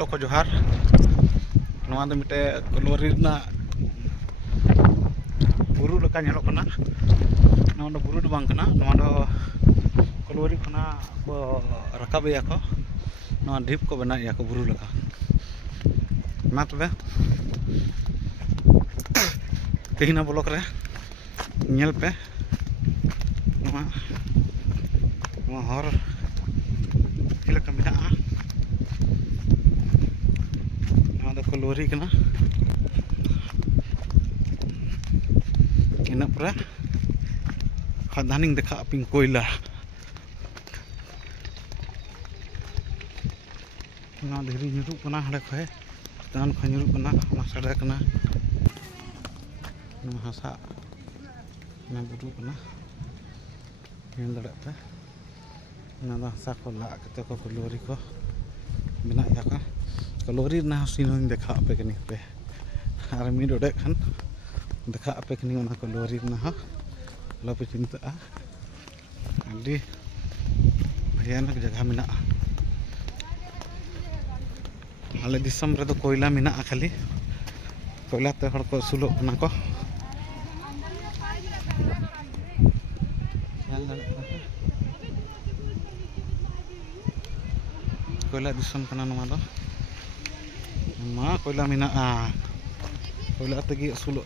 जतो को जोहार नवा दो मिटे कलोरी ना बुरु लका नेलो कना नवा दो बुरु दो बांग कना नवा दो कलोरी खना को रकाबे या को नवा ढिप को बना या को बुरु लका मा तबे तेहिना ब्लॉक रे नेल पे नवा नवा हर लका मेना कलोरी कना इन पर खदानिंग देखा पिंग कोयला ना धीरे nyuruh कना हड़े खय दान खय nyuruh कना ना सड़े कना ना हसा ना बुरु कना इन दड़े पे ना हसा को ला कते को कलोरी को बना या का कलोरी ना सीन देखा पे कनी पे आर मी डोडे खान देखा पे कनी ओना कलोरी ना लो पे चिंता आदि भयानक जगह मिना आले दिसम रे तो कोयला मिना खाली कोयला ते हड़ को सुलो ना को कोयला दिसम कना नवा दो मा कोयला मिना कोयला तगी सुलो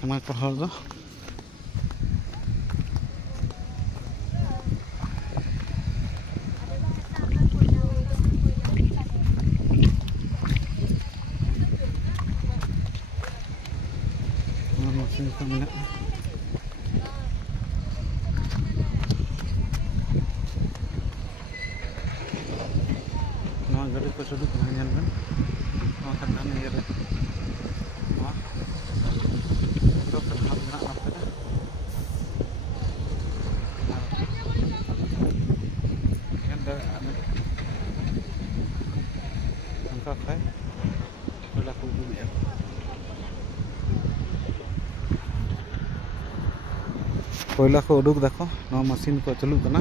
कना को हर दो मशीन को मिना नवा गाड़ी को सुदु कना ñan ben नवा खदान ये रे नवा तो खदान ना आपे एंड अंका खाय कोला को बुया कोयला को उडुक दाको नवा मशीन को चालू कना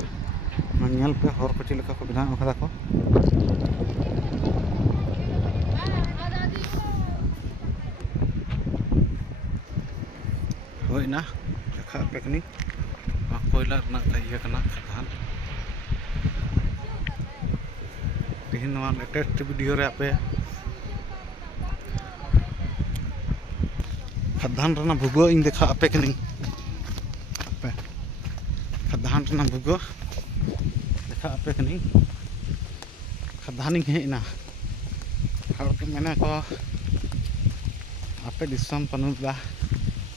ñal पे हर को चिलका को बना खदा को होइना देखा पे कनी कोयला ना इया कना खदान तिहिन नवा लेटेस्ट वीडियो रे आपे खदान रना भुगो इन देखा पे कनी खदान रना भुगो देखा पे कनी खदानी हेना हर के मेना को आपे दिसम पनुला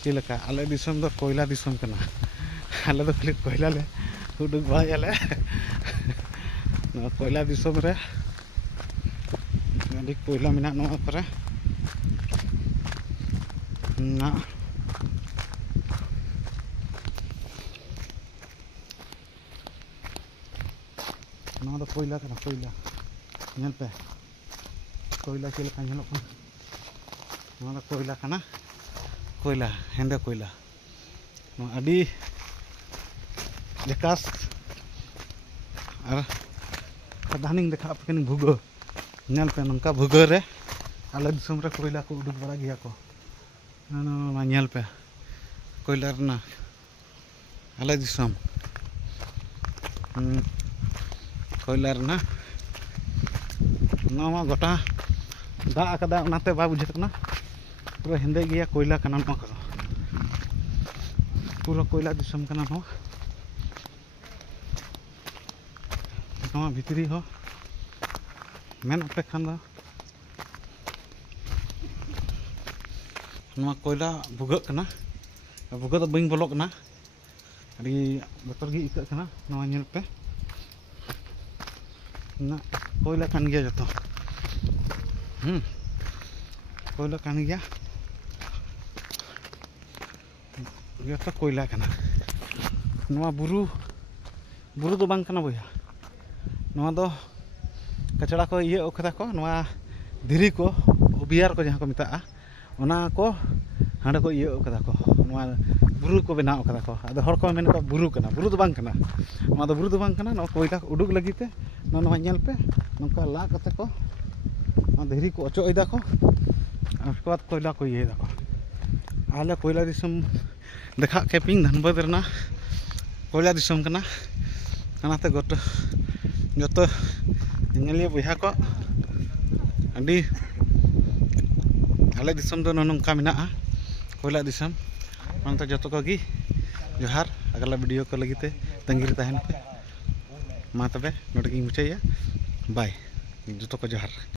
चिलका आले दिसम दो कोयला दिसम कना आले दो खाली कोयला ले उडुक बायाले न कोयला दिसम रे अधिक कोयला मेना नवा करे ना नवा दो कोयला कना कोयला ñal पे कोयला चिलका ñalo को नवा दो कोयला कना कोयला हेंदे कोयला अड़ी जकास और खदानिंग देखा पे भूगो ñal पे नंका भूगो रे आले दिसम रे कोयला को उडुक बड़ा गया को ना ñal पे कोयला रना आले दिसम कोयला रना नवा गोटा दा आकदा उनाते बा बुझे कना पूरा हेंदे गया कोयला कना नो करो पूरा कोयला दिसम कना नो नवा भितरी हो मेन पे खान दो नवा कोयला भुगक कना भुगक तो बइन बोलो कना अड़ी बतर गी इका कना नवा ñel पे ना कोयला कान गया जतो कोयला कान गया जतो कोयला कना नवा बुरु बुरु तो बांग कना बोया नवा दो कचड़ा को ये ओखदा को नवा धीरी को उबियार को जहां को मिता ओना को हांडे को ये ओखदा को नवा बुरु को बना ओखदा को आदो हर को मेन को बुरु कना बुरु तो बांग कना नवा दो बुरु तो बांग कना नवा कोयला उडुक लगी ते नवा नेल पे नौका ला कते को धीरी को अचो इदा को उसके बाद कोयला को ये को आले कोयला दिसम देखा कैपिंग धनबाद रना कोयला दिसम कना कनाते गोट जो नेलिया बहा को अभी आले दिसम दो नौका मेना कोयला दिसम मनते जो को गी जोहार अगला वीडियो को लगी तंगी तहन पे मा तबे नोट गी मुचाया बाय जो को जोहार।